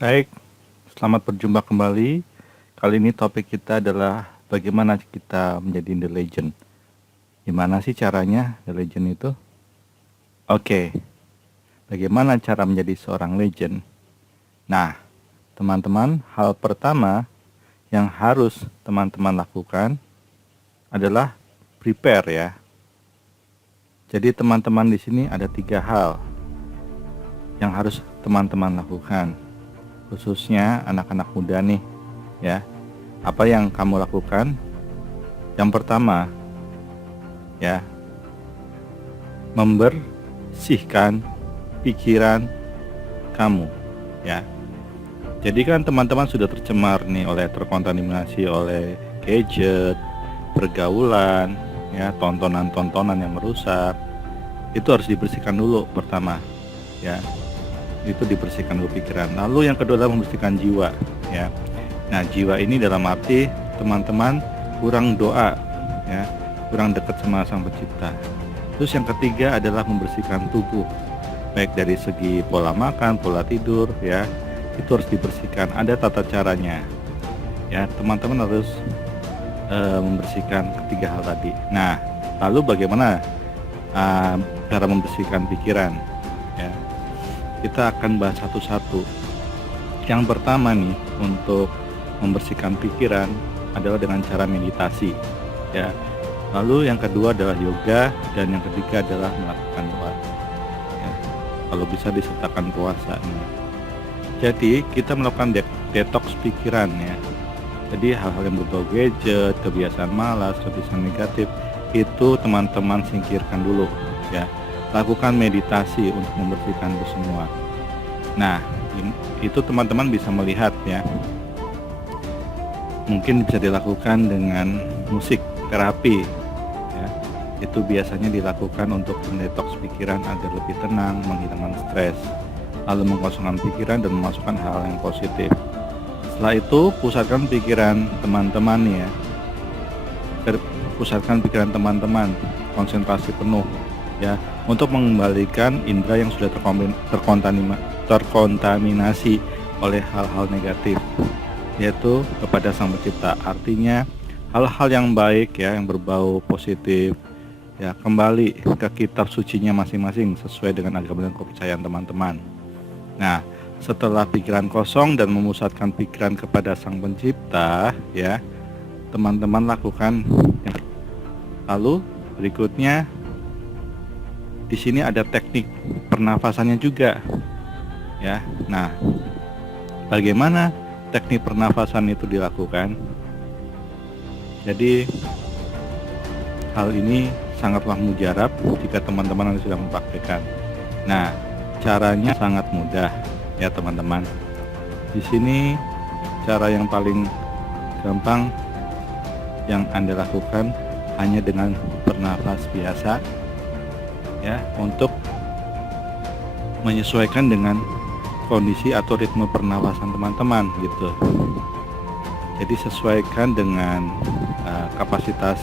Baik, selamat berjumpa kembali. Kali ini topik kita adalah bagaimana kita menjadi The Legend. Gimana sih caranya The Legend itu? Oke, bagaimana cara menjadi seorang legend? Nah, teman-teman, hal pertama yang harus teman-teman lakukan adalah prepare ya. Jadi teman-teman di sini ada 3 hal yang harus teman-teman lakukan. Khususnya anak-anak muda nih ya. Apa yang kamu lakukan? Yang pertama ya, membersihkan pikiran kamu ya. Jadi kan teman-teman sudah tercemar nih terkontaminasi oleh gadget, pergaulan ya, tontonan-tontonan yang merusak. Itu harus dibersihkan dulu pertama ya. Itu dibersihkan dulu pikiran. Lalu yang kedua adalah membersihkan jiwa ya. Nah, jiwa ini dalam arti teman-teman kurang doa ya, kurang dekat sama Sang Pencipta. Terus yang ketiga adalah membersihkan tubuh, baik dari segi pola makan, pola tidur ya, itu harus dibersihkan. Ada tata caranya ya, teman-teman harus membersihkan ketiga hal tadi. Nah, lalu bagaimana cara membersihkan pikiran ya? Kita akan bahas satu-satu. Yang pertama nih, untuk membersihkan pikiran adalah dengan cara meditasi ya. Lalu yang kedua adalah yoga, dan yang ketiga adalah melakukan doa ya. Kalau bisa disertakan puasa nih. Jadi kita melakukan detox pikiran ya. Jadi hal-hal yang berbau gadget, kebiasaan malas, kebiasaan negatif, itu teman-teman singkirkan dulu ya. Lakukan meditasi untuk membersihkan itu semua. Nah, itu teman-teman bisa melihat ya. Mungkin bisa dilakukan dengan musik terapi ya. Itu biasanya dilakukan untuk mendetoks pikiran agar lebih tenang, menghilangkan stres, lalu mengosongkan pikiran dan memasukkan hal yang positif. Setelah itu, pusatkan pikiran teman-teman ya. Pusatkan pikiran teman-teman, konsentrasi penuh ya, untuk mengembalikan indera yang sudah terkontaminasi oleh hal-hal negatif, yaitu kepada Sang Pencipta. Artinya hal-hal yang baik ya, yang berbau positif ya, kembali ke kitab sucinya masing-masing sesuai dengan agama dan kepercayaan teman-teman. Nah, setelah pikiran kosong dan memusatkan pikiran kepada Sang Pencipta ya, teman-teman lakukan yang lalu berikutnya. Di sini ada teknik pernafasannya juga ya. Nah, bagaimana teknik pernafasan itu dilakukan? Jadi hal ini sangatlah mujarab jika teman-teman sudah mempraktikkan. Nah, caranya sangat mudah ya teman-teman. Di sini cara yang paling gampang yang Anda lakukan hanya dengan bernafas biasa ya, untuk menyesuaikan dengan kondisi atau ritme pernafasan teman-teman gitu. Jadi sesuaikan dengan kapasitas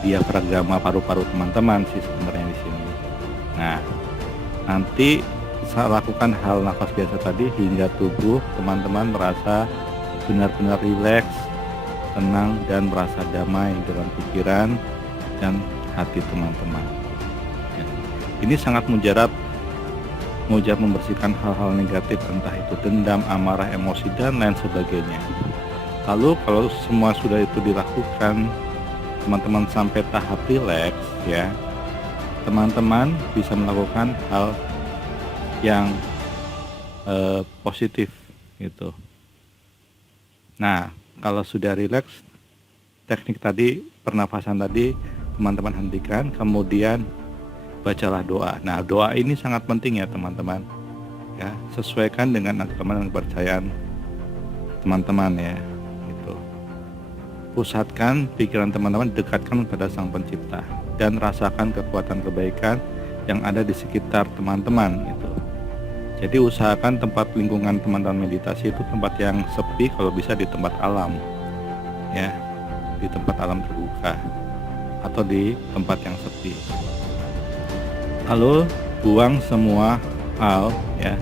diafragma paru-paru teman-teman sih sebenarnya di sini. Nah, nanti saya lakukan hal nafas biasa tadi hingga tubuh teman-teman merasa benar-benar rileks, tenang, dan merasa damai dalam pikiran dan hati teman-teman. Ini sangat mujarab membersihkan hal-hal negatif, entah itu dendam, amarah, emosi, dan lain sebagainya. Lalu kalau semua sudah itu dilakukan, teman-teman sampai tahap rileks ya, teman-teman bisa melakukan hal yang positif gitu. Nah, kalau sudah rileks, teknik tadi, pernafasan tadi teman-teman hentikan, kemudian bacalah doa. Nah, doa ini sangat penting ya teman-teman ya, sesuaikan dengan agama dan kepercayaan teman-teman ya gitu. Pusatkan pikiran teman-teman, dekatkan kepada Sang Pencipta, dan rasakan kekuatan kebaikan yang ada di sekitar teman-teman itu. Jadi usahakan tempat lingkungan teman-teman meditasi itu tempat yang sepi, kalau bisa di tempat alam ya, di tempat alam terbuka atau di tempat yang sepi. Lalu buang semua hal ya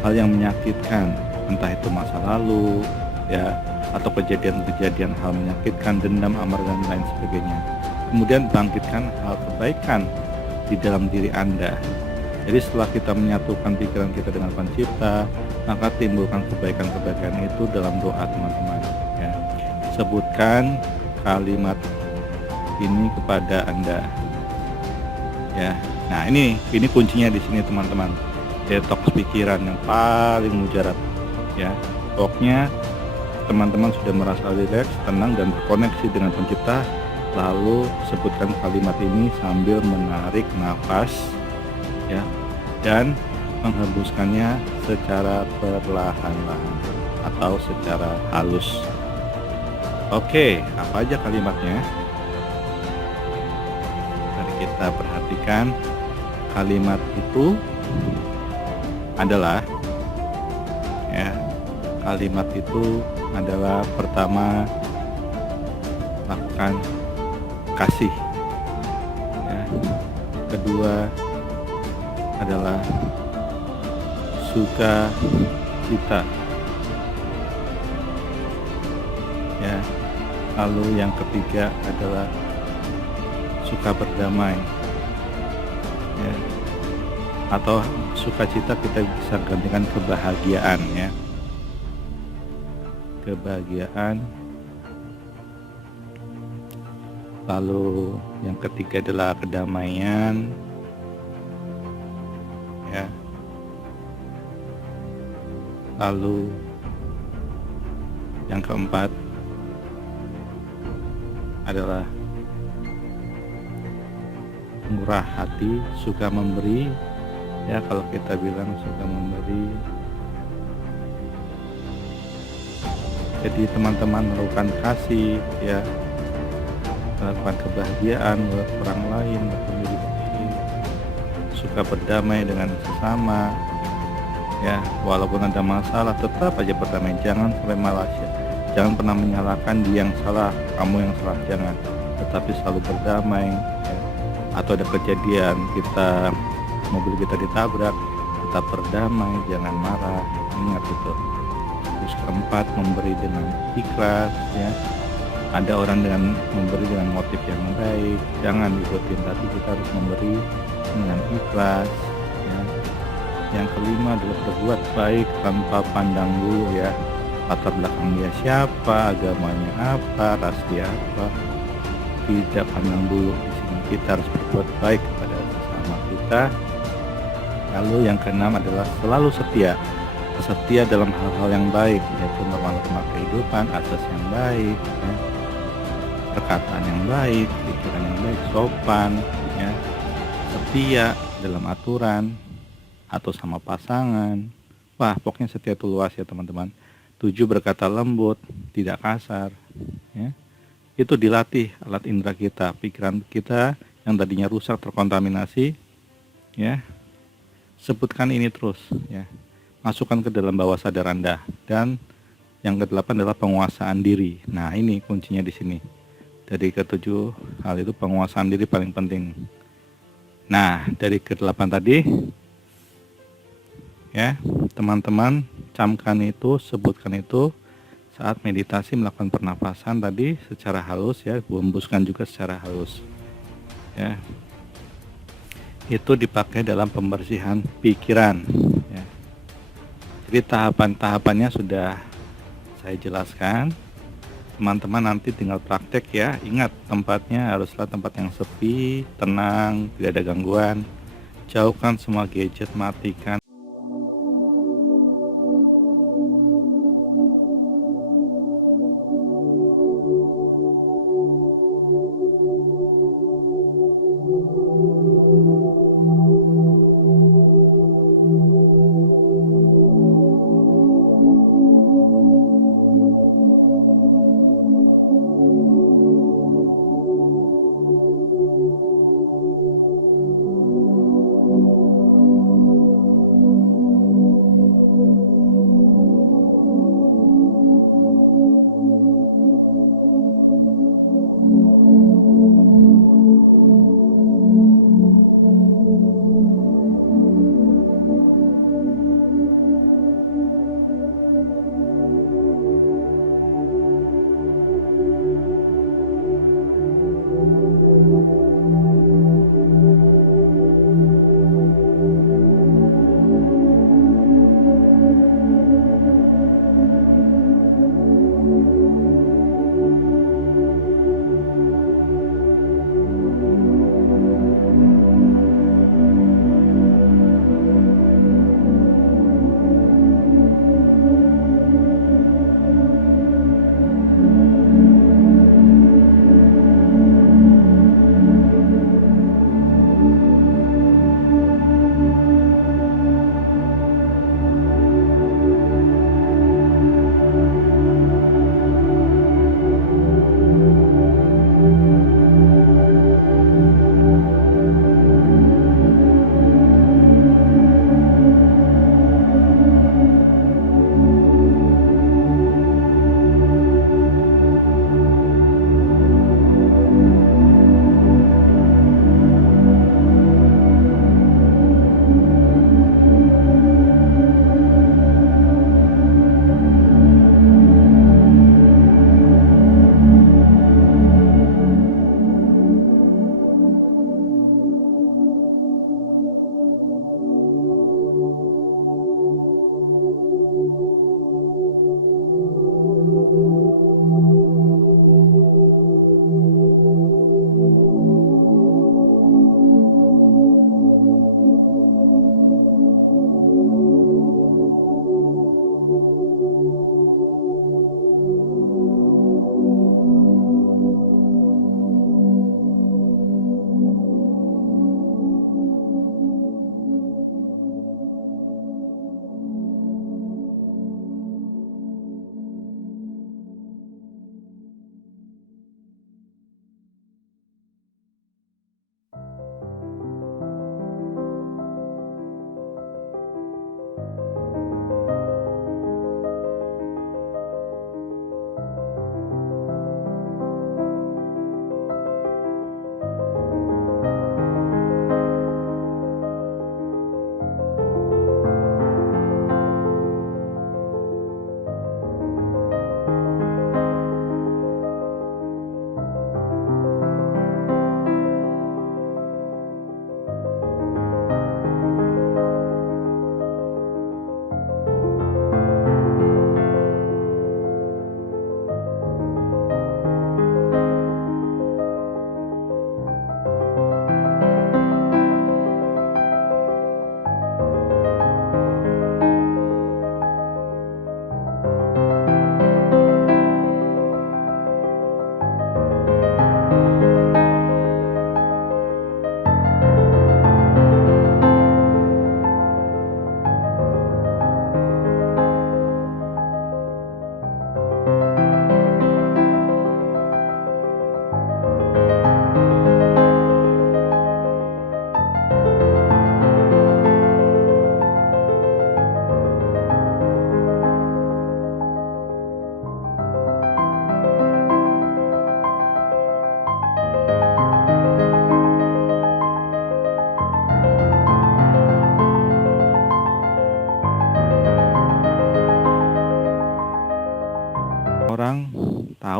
hal yang menyakitkan, entah itu masa lalu, ya, atau kejadian-kejadian hal menyakitkan, dendam, amarah dan lain sebagainya. Kemudian bangkitkan hal kebaikan di dalam diri Anda. Jadi setelah kita menyatukan pikiran kita dengan Pencipta, maka timbulkan kebaikan-kebaikan itu dalam doa, teman-teman. Ya. Sebutkan kalimat ini kepada Anda. Ya. Nah, ini kuncinya di sini, teman-teman. Detox pikiran yang paling mujarab. Ya. Pokoknya teman-teman sudah merasa rileks, tenang dan terkoneksi dengan Pencipta, lalu sebutkan kalimat ini sambil menarik nafas, ya, dan menghembuskannya secara perlahan-lahan atau secara halus. Oke, apa aja kalimatnya? Mari kita perhatikan. Kalimat itu adalah, ya, kalimat itu adalah pertama, lakukan kasih, ya. Kedua adalah sukacita, ya. Lalu yang ketiga adalah suka berdamai, ya. Atau sukacita kita bisa gantikan kebahagiaan, ya. Kebahagiaan. Lalu yang ketiga adalah kedamaian, ya. Lalu yang keempat adalah murah hati, suka memberi, ya. Kalau kita bilang suka memberi, jadi teman-teman melakukan kasih, ya, melakukan kebahagiaan buat orang lain, buat diri sendiri, suka berdamai dengan sesama, ya. Walaupun ada masalah tetap aja berdamai, jangan sampai malas, ya. Jangan pernah menyalahkan dia yang salah, kamu yang salah, jangan. Tetapi selalu berdamai, ya. Atau ada kejadian mobil kita ditabrak, tetap berdamai, jangan marah, ingat itu. Terus keempat, memberi dengan ikhlas, ya. Ada orang dengan memberi dengan motif yang baik, jangan ikutin, tapi kita harus memberi dengan ikhlas, ya. Yang kelima adalah berbuat baik tanpa pandang bulu, ya. Latar belakang dia siapa, agamanya apa, ras dia apa, tidak pandang bulu. Di sini kita harus berbuat baik kepada sesama kita. Lalu yang keenam adalah selalu setia dalam hal-hal yang baik, yaitu norma-norma kehidupan, asas yang baik, ya. Perkataan yang baik, pikiran yang baik, sopan, ya. Setia dalam aturan atau sama pasangan. Wah, pokoknya setia itu luas, ya, teman-teman. 7, berkata lembut, tidak kasar, ya. Itu dilatih alat indera kita, pikiran kita yang tadinya rusak, terkontaminasi, ya. Sebutkan ini terus, ya. Masukkan ke dalam bawah sadar Anda. Dan yang ke-8 adalah penguasaan diri. Nah, ini kuncinya di sini. Dari ke-7 hal itu, penguasaan diri paling penting. Nah, dari ke-8 tadi, ya, teman-teman camkan itu, sebutkan itu saat meditasi, melakukan pernapasan tadi secara halus, ya, hembuskan juga secara halus, ya. Itu dipakai dalam pembersihan pikiran, ya. Jadi tahapan-tahapannya sudah saya jelaskan. Teman-teman nanti tinggal praktek, ya. Ingat, tempatnya haruslah tempat yang sepi, tenang, tidak ada gangguan. Jauhkan semua gadget, matikan.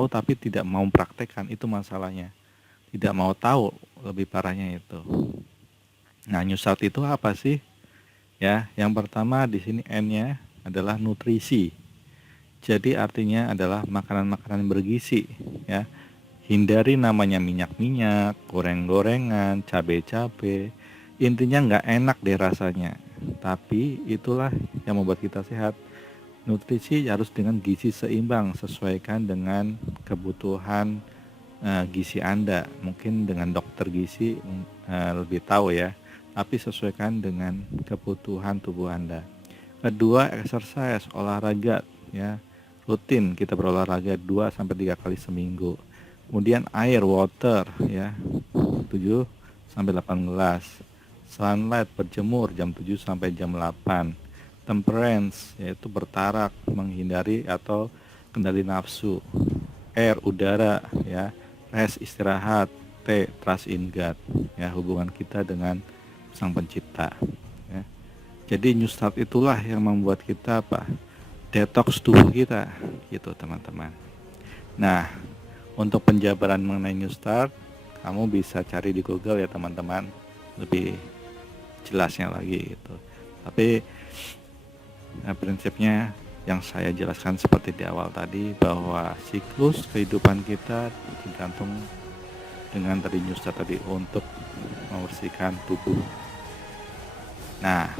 tahu tapi tidak mau praktekkan, itu masalahnya. Tidak mau tahu, lebih parahnya itu. Nah, New Start itu apa sih? Ya, yang pertama di sini N-nya adalah nutrisi. Jadi artinya adalah makanan-makanan bergizi, ya. Hindari namanya minyak-minyak, goreng-gorengan, cabe-cabe. Intinya nggak enak deh rasanya. Tapi itulah yang membuat kita sehat. Nutrisi harus dengan gizi seimbang, sesuaikan dengan kebutuhan gizi Anda. Mungkin dengan dokter gizi lebih tahu ya. Tapi sesuaikan dengan kebutuhan tubuh Anda. Kedua, exercise, olahraga ya. Rutin kita berolahraga 2 sampai 3 kali seminggu. Kemudian air, water ya, 7 sampai 8 gelas. Sunlight, berjemur jam 7 sampai jam 8. Temperance, yaitu bertarak, menghindari atau kendali nafsu. Air, udara ya. Rest, istirahat. T, trust in God ya, hubungan kita dengan Sang Pencipta ya. Jadi New Start itulah yang membuat kita detox tubuh kita gitu teman-teman. Nah, untuk penjabaran mengenai New Start, kamu bisa cari di Google ya teman-teman, lebih jelasnya lagi gitu. Tapi prinsipnya yang saya jelaskan seperti di awal tadi, bahwa siklus kehidupan kita tergantung dengan tadi New Start tadi untuk membersihkan tubuh. Nah,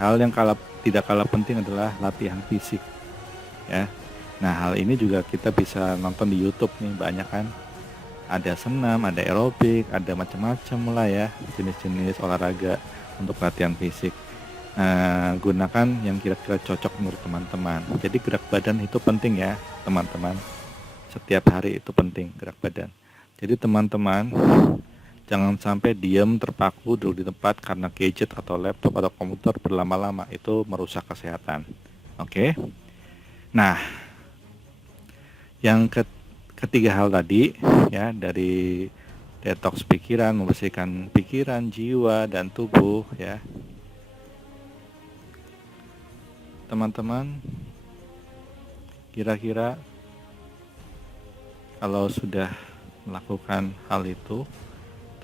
hal yang tidak kalah penting adalah latihan fisik ya. Nah, hal ini juga kita bisa nonton di YouTube nih, banyak kan. Ada senam, ada aerobik, ada macam-macam lah ya, jenis-jenis olahraga untuk latihan fisik. Gunakan yang kira-kira cocok menurut teman-teman. Jadi gerak badan itu penting ya teman-teman. Setiap hari itu penting gerak badan. Jadi teman-teman jangan sampai diam terpaku duduk di tempat karena gadget atau laptop atau komputer berlama-lama, itu merusak kesehatan. Oke. Nah, yang ketiga hal tadi ya, dari detox pikiran, membersihkan pikiran, jiwa dan tubuh ya. Teman-teman, kira-kira kalau sudah melakukan hal itu,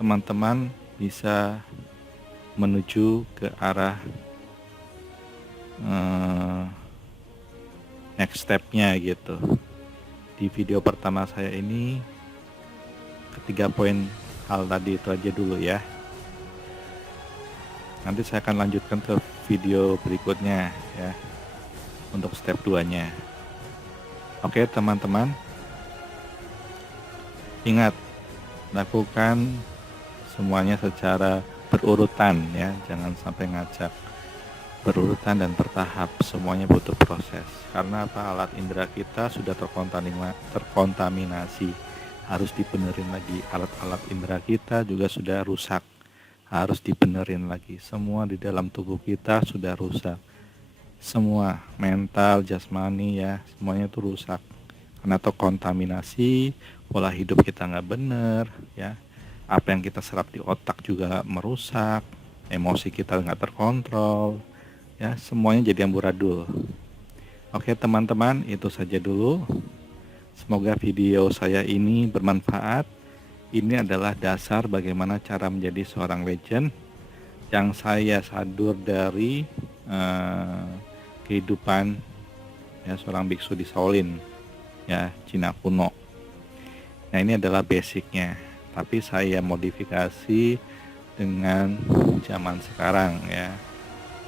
teman-teman bisa menuju ke arah next step-nya gitu. Di video pertama saya ini, ketiga poin hal tadi itu aja dulu ya. Nanti saya akan lanjutkan ke video berikutnya ya, untuk step 2-nya. Oke teman-teman, ingat, lakukan semuanya secara berurutan ya, jangan sampai ngacak. Berurutan dan bertahap, semuanya butuh proses. Karena alat indera kita sudah terkontaminasi, harus dibenerin lagi. Alat-alat indera kita juga sudah rusak, harus dibenerin lagi. Semua di dalam tubuh kita sudah rusak, semua mental, jasmani ya, semuanya itu rusak karena terkontaminasi. Pola hidup kita nggak bener ya, apa yang kita serap di otak juga merusak, emosi kita nggak terkontrol ya, semuanya jadi amburadul. Oke teman-teman, itu saja dulu. Semoga video saya ini bermanfaat. Ini adalah dasar bagaimana cara menjadi seorang legend yang saya sadur dari kehidupan ya, seorang biksu di Shaolin ya, Cina kuno. Nah, ini adalah basicnya, tapi saya modifikasi dengan zaman sekarang ya,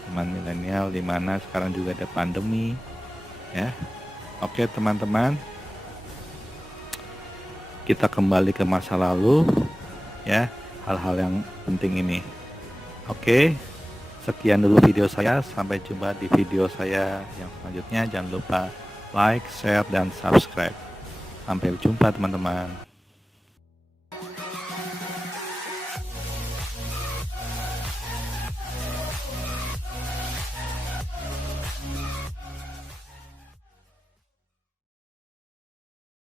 zaman milenial, dimana sekarang juga ada pandemi ya. Oke teman-teman, kita kembali ke masa lalu ya, hal-hal yang penting ini. Oke, sekian dulu video saya, sampai jumpa di video saya yang selanjutnya. Jangan lupa like, share, dan subscribe. Sampai jumpa teman-teman.